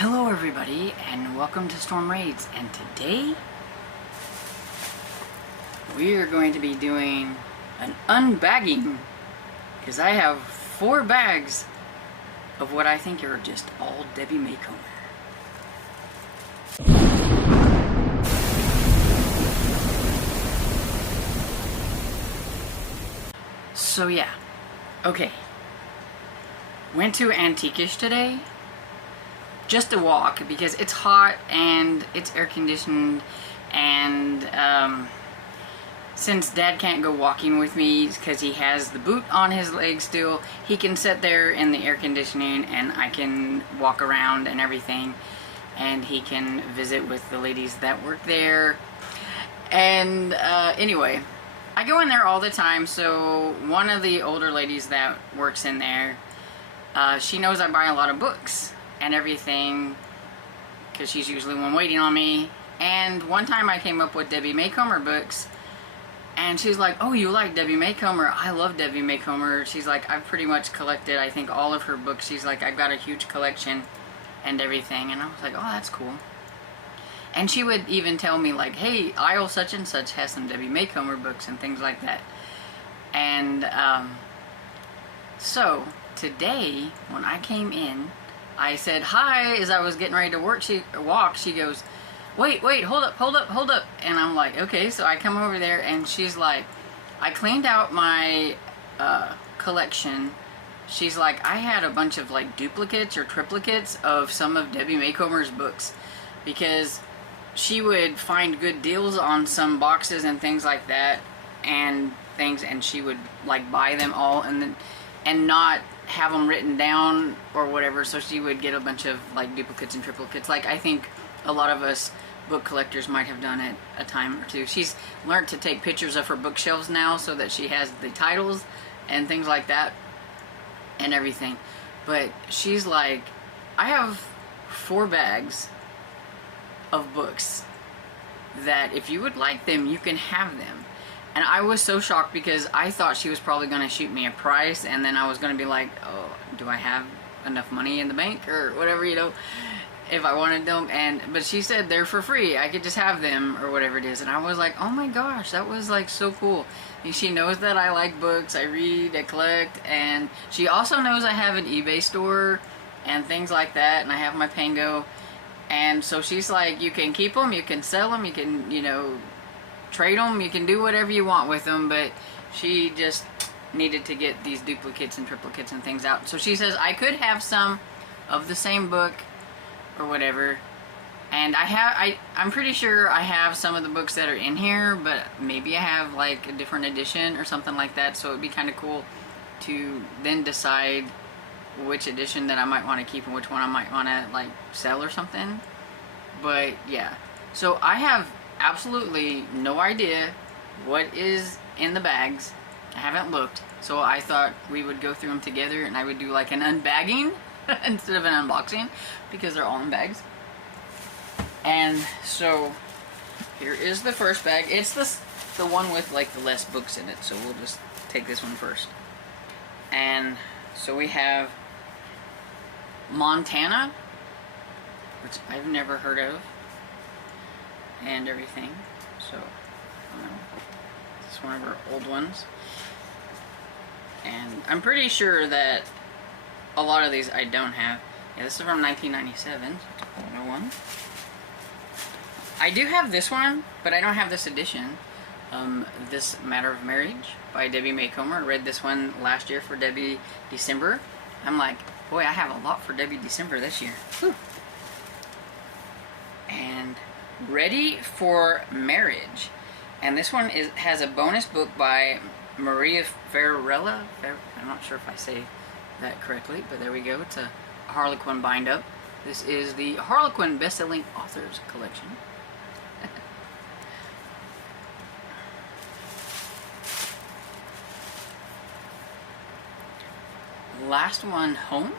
Hello everybody and welcome to Storm Raids, and today we are going to be doing an unbagging because I have 4 bags of what I think are just all Debbie Macomber. So yeah, okay, went to Antiquish today just to walk because it's hot and it's air conditioned, and since Dad can't go walking with me because he has the boot on his leg still, he can sit there in the air conditioning and I can walk around and everything, and he can visit with the ladies that work there. And anyway, I go in there all the time, so one of the older ladies that works in there, she knows I buy a lot of books and everything because she's usually one waiting on me. And one time I came up with Debbie Macomber books, and she's like, "Oh, you like Debbie Macomber? I love Debbie Macomber." She's like, "I've pretty much collected, I think, all of her books." She's like, "I've got a huge collection and everything." And I was like, "Oh, that's cool." And she would even tell me like, "Hey, aisle such and such has some Debbie Macomber books," and things like that. And so today when I came in, I said hi as I was getting ready to walk. She goes, wait, hold up. And I'm like, okay. So I come over there and she's like, I cleaned out my collection. She's like, I had a bunch of like duplicates or triplicates of some of Debbie Macomber's books because she would find good deals on some boxes and things like that and she would like buy them all and not have them written down or whatever, so she would get a bunch of like duplicates and triplicates, like I think a lot of us book collectors might have done at a time or two. She's learned to take pictures of her bookshelves now so that she has the titles and things like that and everything. But she's like, I have 4 bags of books that if you would like them, you can have them. And I was so shocked because I thought she was probably going to shoot me a price, and then I was going to be like, oh, do I have enough money in the bank or whatever, you know, if I wanted them. But she said they're for free, I could just have them or whatever it is. And I was like, oh my gosh, that was like so cool. And she knows that I like books, I read, I collect, and she also knows I have an eBay store and things like that, and I have my Pango. And so she's like, you can keep them, you can sell them, you can, you know, trade them, you can do whatever you want with them. But she just needed to get these duplicates and triplicates and things out. So she says I could have some of the same book or whatever. And I'm pretty sure I have some of the books that are in here, but maybe I have like a different edition or something like that. So it'd be kind of cool to then decide which edition that I might want to keep and which one I might want to like sell or something. But yeah, so I have absolutely no idea what is in the bags. I haven't looked, so I thought we would go through them together and I would do like an unbagging instead of an unboxing because they're all in bags. And so here is the first bag. It's the one with like the less books in it, so we'll just take this one first. And so we have Montana, which I've never heard of, and everything. So this is one of our old ones, and I'm pretty sure that a lot of these I don't have. Yeah, this is from 1997, so it's an older one. I do have this one, but I don't have this edition. This Matter of Marriage by Debbie Macomber. I read this one last year for Debbie December. I'm like, boy, I have a lot for Debbie December this year. Whew. And Ready for Marriage, and this one has a bonus book by Maria Farella. I'm not sure if I say that correctly, but there we go. It's a Harlequin bind up. This is the Harlequin Bestselling Authors Collection. Last one home.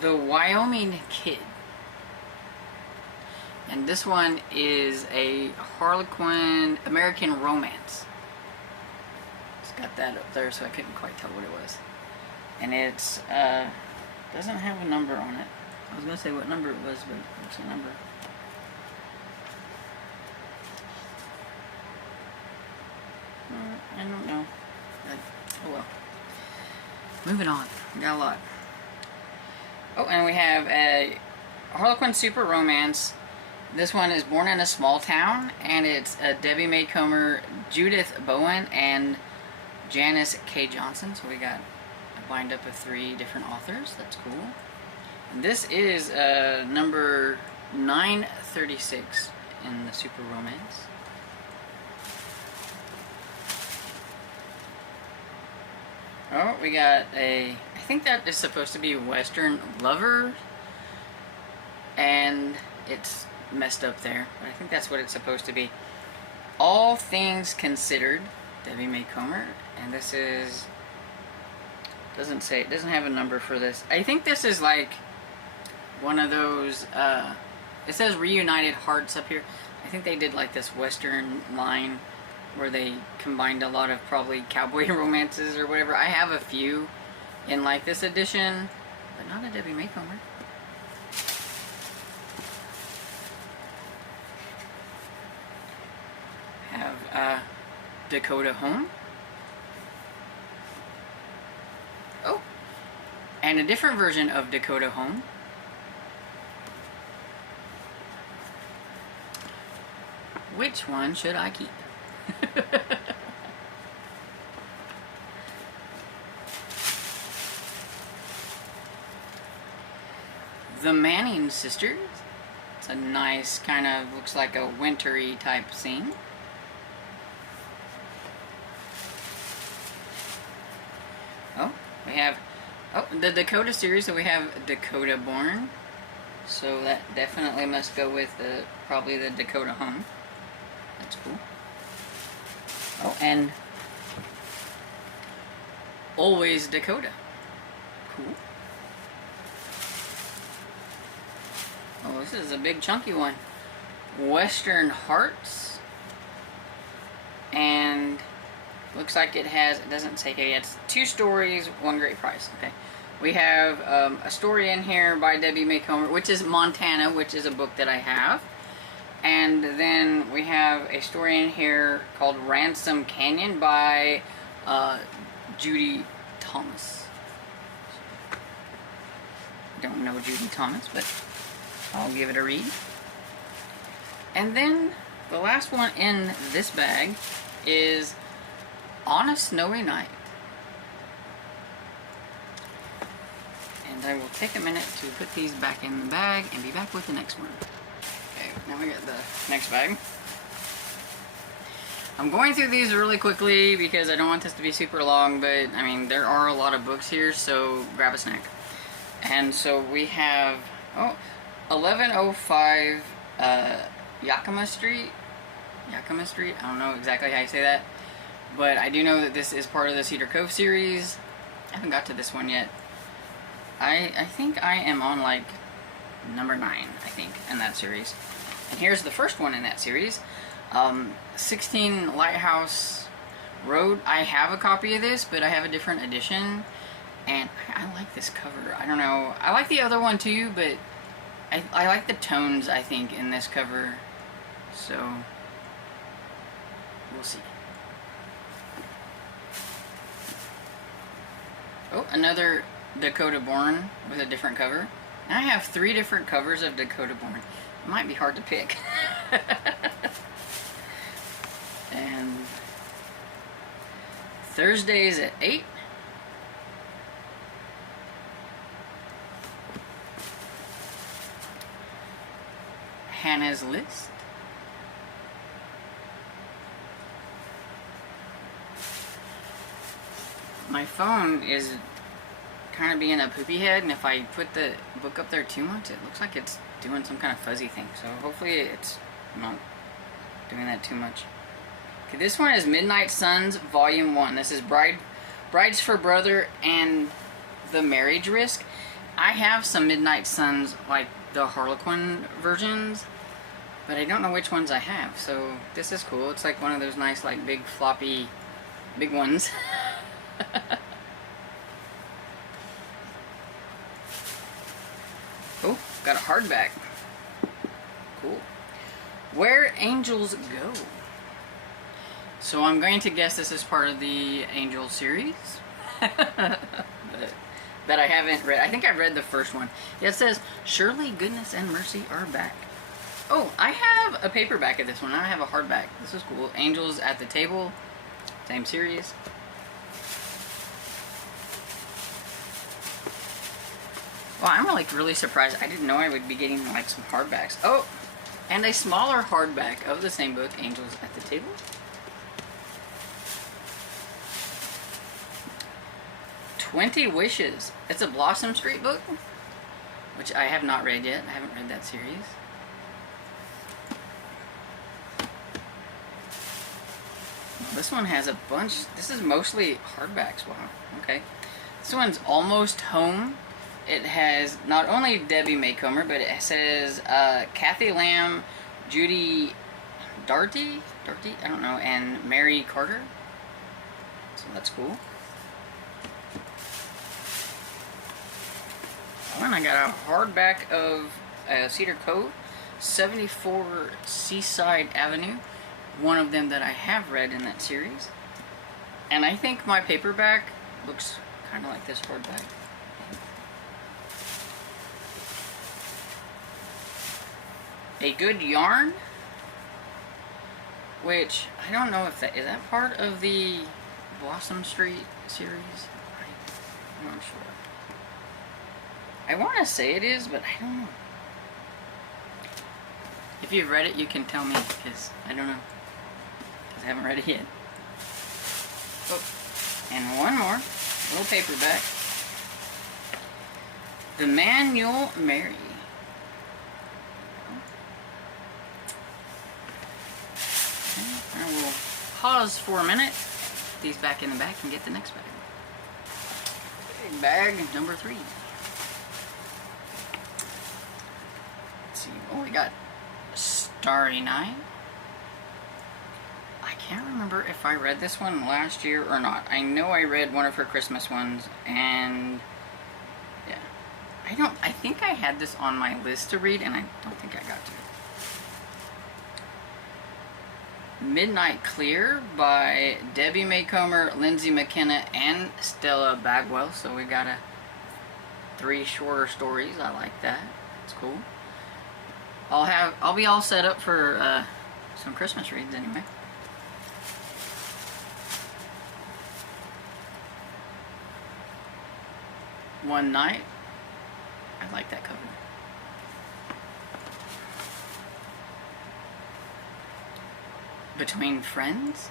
The Wyoming Kid. And this one is a Harlequin American Romance. got that up there, so I couldn't quite tell what it was. And it's doesn't have a number on it. I was gonna say what number it was, but what's the number? I don't know. Oh well. Moving on. We got a lot. Oh, and we have a Harlequin Super Romance. This one is Born in a Small Town, and it's Debbie Macomber, Judith Bowen, and Janice K. Johnson. So we got a bind up of 3 different authors. That's cool. And this is number 936 in the Super Romance. Oh, we got I think that is supposed to be Western Lover, and it's messed up there, but I think that's what it's supposed to be. All Things Considered, Debbie Macomber, and this is, doesn't say, it doesn't have a number for this. I think this is like one of those, it says Reunited Hearts up here. I think they did like this Western line where they combined a lot of probably cowboy romances or whatever. I have a few in like this edition, but not a Debbie Macomber. Have Dakota Home. Oh, and a different version of Dakota Home. Which one should I keep? The Manning Sisters. It's a nice kind of, looks like a wintry type scene. Oh, we have, oh, the Dakota series, so we have Dakota Born. So that definitely must go with probably the Dakota Home. That's cool. Oh, and Always Dakota. Cool. Oh, this is a big chunky one. Western Hearts. And looks like it has, it doesn't say okay, it's 2 stories, 1 great price. Okay. We have a story in here by Debbie Macomber, which is Montana, which is a book that I have. And then we have a story in here called Ransom Canyon by Judy Thomas. Don't know Judy Thomas, but I'll give it a read. And then the last one in this bag is On a Snowy Night. And I will take a minute to put these back in the bag and be back with the next one. Okay, now we got the next bag. I'm going through these really quickly because I don't want this to be super long, but I mean, there are a lot of books here, so grab a snack. And so we have, 1105 Yakima Street. Yakima Street, I don't know exactly how you say that, but I do know that this is part of the Cedar Cove series. I haven't got to this one yet. I think I am on like number 9, I think, in that series. And here's the first one in that series. 16 Lighthouse Road. I have a copy of this, but I have a different edition. And I like this cover. I don't know. I like the other one too, but I like the tones, I think, in this cover. So, we'll see. Oh, another Dakota Born with a different cover. I have 3 different covers of Dakota Born. It might be hard to pick. And Thursdays at 8. Hannah's List. My phone is kind of being a poopy head, and if I put the book up there too much, it looks like it's doing some kind of fuzzy thing. So hopefully it's not doing that too much. Okay, this one is Midnight Suns Volume 1. This is Brides for Brother and The Marriage Risk. I have some Midnight Suns, like the Harlequin versions, but I don't know which ones I have. So this is cool. It's like one of those nice, like, big floppy big ones. Oh, got a hardback. Cool. Where Angels Go. So I'm going to guess this is part of the Angel series. That I haven't read. I think I read the first one. It says, Surely Goodness and Mercy Are Back. Oh, I have a paperback of this one. I have a hardback. This is cool. Angels at the Table. Same series. Well, I'm like really surprised. I didn't know I would be getting like some hardbacks. Oh, and a smaller hardback of the same book, Angels at the Table. 20 Wishes. It's a Blossom Street book, which I have not read yet. I haven't read that series. Well, this one has a bunch. This is mostly hardbacks. Wow. Okay. This one's Almost Home. It has not only Debbie Macomber, but it says Kathy Lamb, Judy Darty, I don't know, and Mary Carter. So that's cool. Oh, and I got a hardback of Cedar Cove, 74 Seaside Avenue. One of them that I have read in that series. And I think my paperback looks kind of like this hardback. A Good Yarn, which I don't know if that is that part of the Blossom Street series. I'm not sure. I want to say it is, but I don't know. If you've read it, you can tell me, because I don't know. Because I haven't read it yet. Oh, and one more little paperback. The Man You'll Marry. I will pause for a minute, put these back in the back, and get the next bag. Okay, bag number 3. Let's see. Oh, we got Starry Night. I can't remember if I read this one last year or not. I know I read one of her Christmas ones, and yeah. I think I had this on my list to read, and I don't think I got to. Midnight Clear by Debbie Macomber, Lindsay McKenna, and Stella Bagwell. So we got 3 shorter stories. I like that. It's cool. I'll be all set up for some Christmas reads anyway. One Night. I like that cover. Between Friends.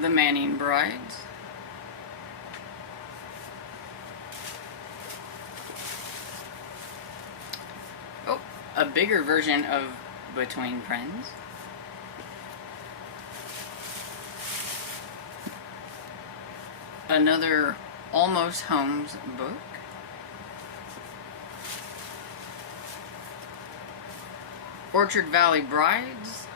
The Manning Brides. Oh, a bigger version of Between Friends. Another Almost Homes book. Orchard Valley Brides.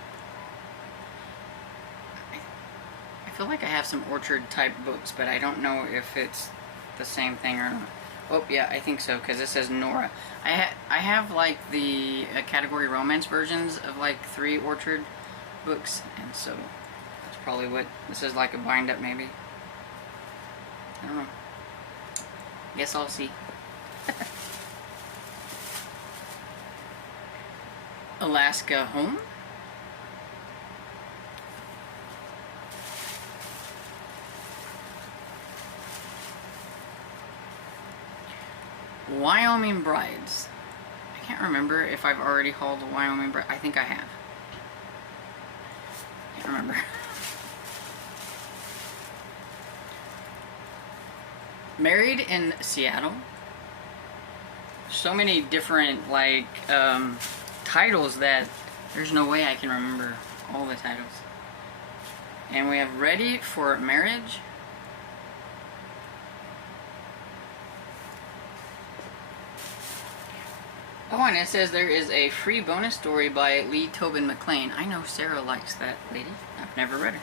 I feel like I have some Orchard type books, but I don't know if it's the same thing or not. Oh yeah, I think so, because it says Nora. I have like the category romance versions of like 3 Orchard books, and so that's probably what this is, like a bind up maybe. I don't know. Guess I'll see. Alaska Home. Wyoming Brides. I can't remember if I've already hauled a Wyoming Bride. I think I have. Can't remember. Married in Seattle. So many different like titles that there's no way I can remember all the titles. And we have Ready for Marriage. Oh, and it says there is a free bonus story by Lee Tobin McLean. I know Sarah likes that lady. I've never read her.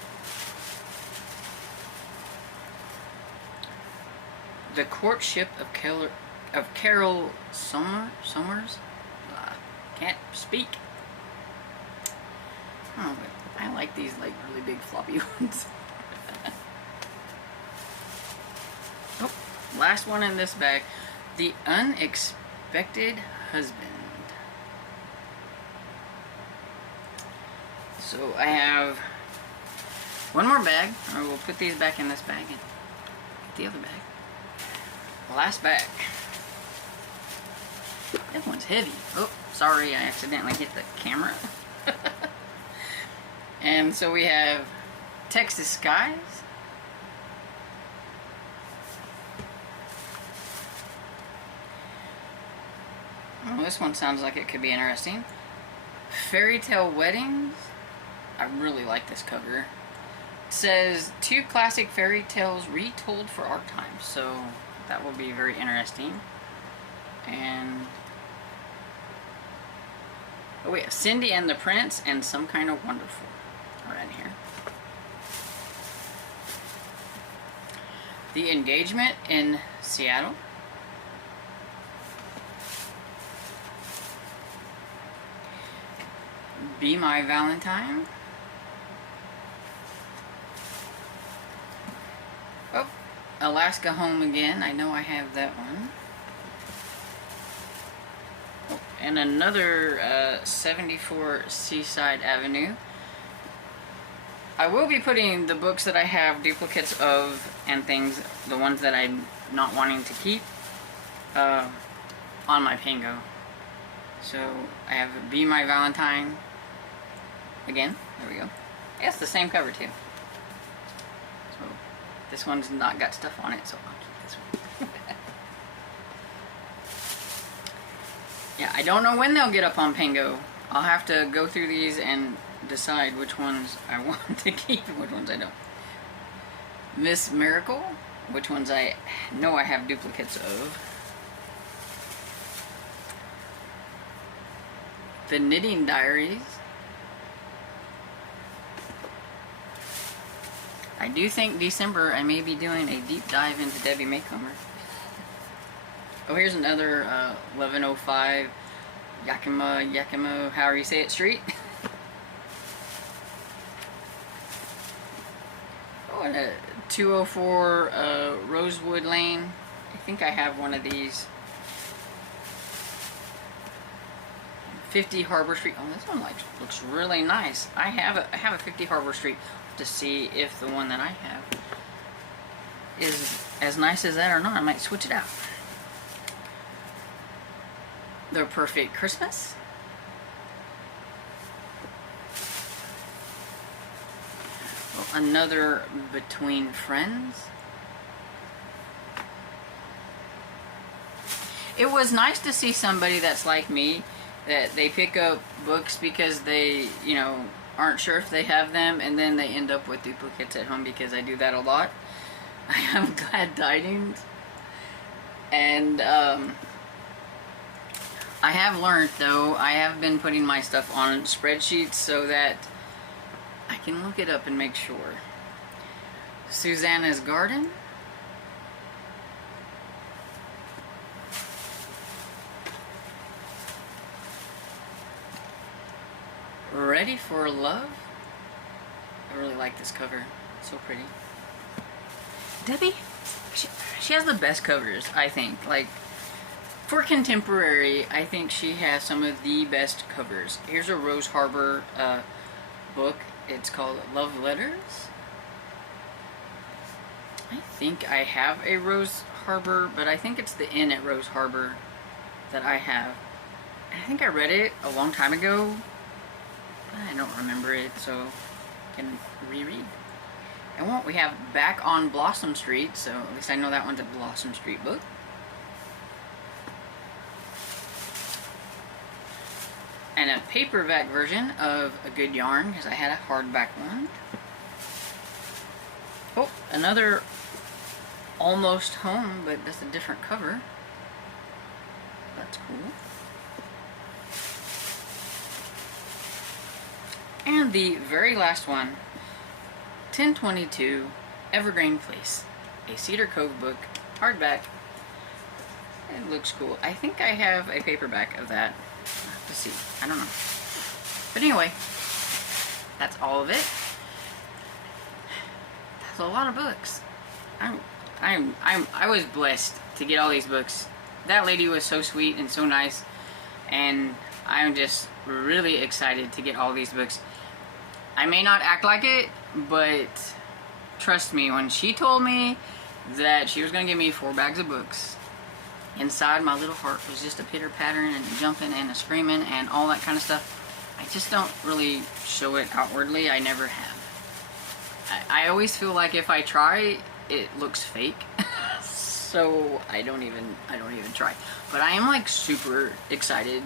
The Courtship of Carol Somers? Can't speak. Oh, but I like these like really big floppy ones. Oh, last one in this bag. The Unexpected Husband. So I have one more bag. I will put these back in this bag and get the other bag. Last bag. That one's heavy. Oh, sorry, I accidentally hit the camera. And so we have Texas Skies. Oh, this one sounds like it could be interesting. Fairy Tale Weddings. I really like this cover. It says 2 classic fairy tales retold for our time. So that will be very interesting. And oh, we have Cindy and the Prince and Some Kind of Wonderful right here. The Engagement in Seattle. Be My Valentine. Oh, Alaska Home Again. I know I have that one. Oh, and another 74 Seaside Avenue. I will be putting the books that I have duplicates of and things, the ones that I'm not wanting to keep, on my Pango. So I have Be My Valentine. Again, there we go. Yeah, it's the same cover too. So this one's not got stuff on it, so I'll keep this one. Yeah, I don't know when they'll get up on Pango. I'll have to go through these and decide which ones I want to keep and which ones I don't. Miss Miracle, which ones I know I have duplicates of. The Knitting Diaries. I do think December I may be doing a deep dive into Debbie Macomber. Oh, here's another 1105 Yakima, however you say it, street. Oh, and a 204 Rosewood Lane. I think I have one of these. 50 Harbor Street. Oh, this one looks really nice. I have a 50 Harbor Street to see if the one that I have is as nice as that or not. I might switch it out. The Perfect Christmas. Oh, another Between Friends. It was nice to see somebody that's like me, that they pick up books because they, you know, aren't sure if they have them, and then they end up with duplicates at home, because I do that a lot. I have Glad Tidings, and I have learned, though, I have been putting my stuff on spreadsheets so that I can look it up and make sure. Susanna's Garden. Ready for Love. I really like this cover. It's so pretty. Debbie, she has the best covers, I think. Like, for contemporary, I think she has some of the best covers. Here's a Rose Harbor book. It's called Love Letters. I think I have a Rose Harbor, but I think it's the inn at Rose Harbor that I have. I think I read it a long time ago. I don't remember it, so I can reread. And we have Back on Blossom Street, so at least I know that one's a Blossom Street book. And a paperback version of A Good Yarn, because I had a hardback one. Oh, another Almost Home, but that's a different cover. That's cool. And the very last one, 1022 Evergreen Place, a Cedar Cove book, hardback. It looks cool. I think I have a paperback of that. I'll have to see. I don't know. But anyway, that's all of it. That's a lot of books. I was blessed to get all these books. That lady was so sweet and so nice, and I'm just really excited to get all these books. I may not act like it, but trust me, when she told me that she was going to give me 4 bags of books, inside my little heart was just a pitter-pattering and a jumping and a screaming and all that kind of stuff. I just don't really show it outwardly. I never have. I always feel like if I try, it looks fake. So I don't even try. But I am like super excited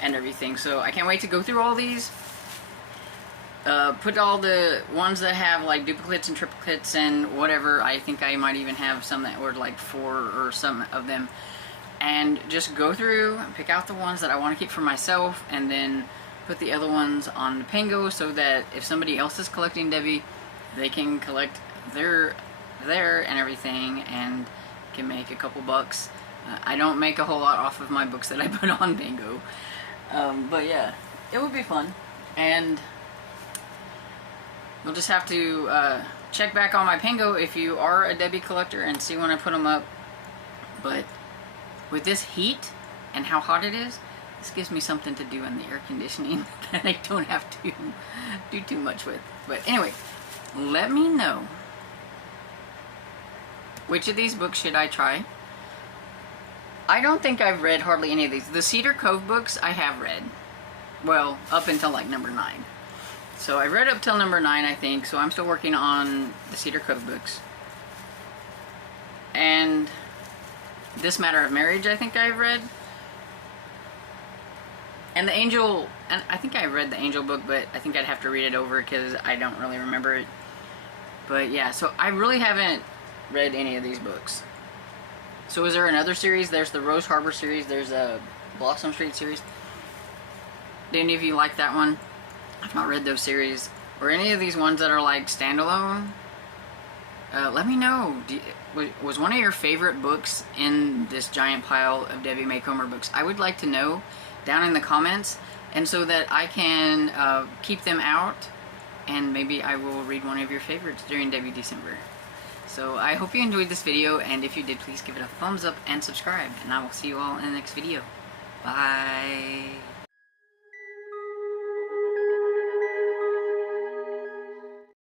and everything. So I can't wait to go through all these. Put all the ones that have like duplicates and triplicates and whatever. I think I might even have some that were like 4 or some of them. And just go through and pick out the ones that I want to keep for myself, and then put the other ones on the Pango so that if somebody else is collecting Debbie, they can collect their and everything and can make a couple bucks. I don't make a whole lot off of my books that I put on Pango. But yeah, it would be fun. And we'll just have to check back on my Pango if you are a Debbie collector and see when I put them up. But with this heat and how hot it is, this gives me something to do in the air conditioning that I don't have to do too much with. But anyway, let me know, which of these books should I try? I don't think I've read hardly any of these. The Cedar Cove books I have read. Well, up until like number 9. So I read up till number 9, I think. So I'm still working on the Cedar Cove books. And This Matter of Marriage, I think I've read. And the Angel, and I think I read the Angel book, but I think I'd have to read it over because I don't really remember it. But yeah, so I really haven't read any of these books. So is there another series? There's the Rose Harbor series. There's a Blossom Street series. Did any of you like that one? I've not read those series. Or any of these ones that are like standalone. Let me know. Was one of your favorite books in this giant pile of Debbie Macomber books? I would like to know down in the comments, and so that I can keep them out, and maybe I will read one of your favorites during Debbie December. So I hope you enjoyed this video, and if you did, please give it a thumbs up and subscribe, and I will see you all in the next video. Bye.